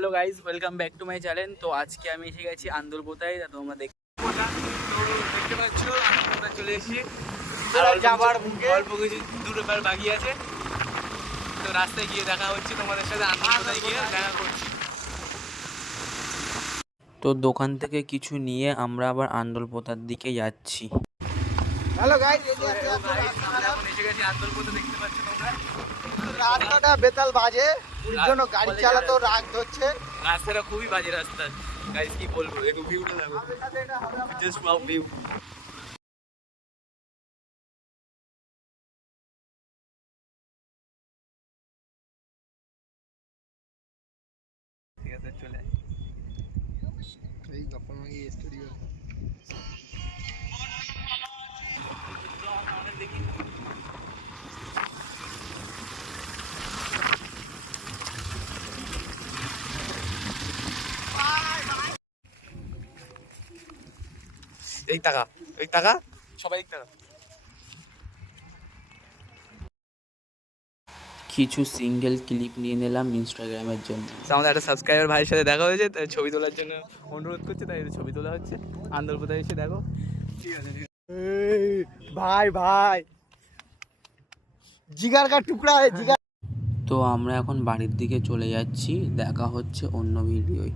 Hello guys, welcome back to my channel. তো আজকে আমি এসে গেছি আন্দরপোতায়। তোমরা দেখতে পাচ্ছ আন্দরপোতা চলে এসেছি। যাবার অল্প কিছু দূরে বাকি আছে, তো রাস্তায় গিয়ে দেখা হচ্ছে তোমাদের সাথে। আন্দরপোতায় গিয়ে দেখা করছি। তো দোকান থেকে কিছু নিয়ে আমরা আবার আন্দরপোতার দিকে যাচ্ছি। হ্যালো গাইস, আমরা এখন এসে গেছি আন্দরপোতা, দেখতে পাচ্ছ তোমরা। রাস্তাটা বেতাল বাজে, ওর জন্য গাড়ি চালাতেও রাগ ধরছে। রাস্তাটা খুবই বাজে রাস্তা গাইস, কি বলবো। দেখো ভিউটা দেখো, জাস্ট ওয়াও ভিউ। ঠিক আছে, চলে এই গপ্পা মাগি স্টুডিও। এই টাকা, এই টাকা, সবাই টাকা। কিছু সিঙ্গেল ক্লিপ নিয়ে নিলাম ইনস্টাগ্রামের জন্য। আমাদের একটা সাবস্ক্রাইবার ভাইয়ের সাথে দেখা হয়েছে, তাই ছবি তোলার জন্য অনুরোধ করছে, তাই ছবি তোলা হচ্ছে। আন্দরপোতায় এসে দেখো। ঠিক আছে, ভাই ভাই জিগার কা টুকরা है জিগার। তো আমরা এখন বাড়ির দিকে চলে যাচ্ছি, দেখা হচ্ছে অন্য ভিডিওয়।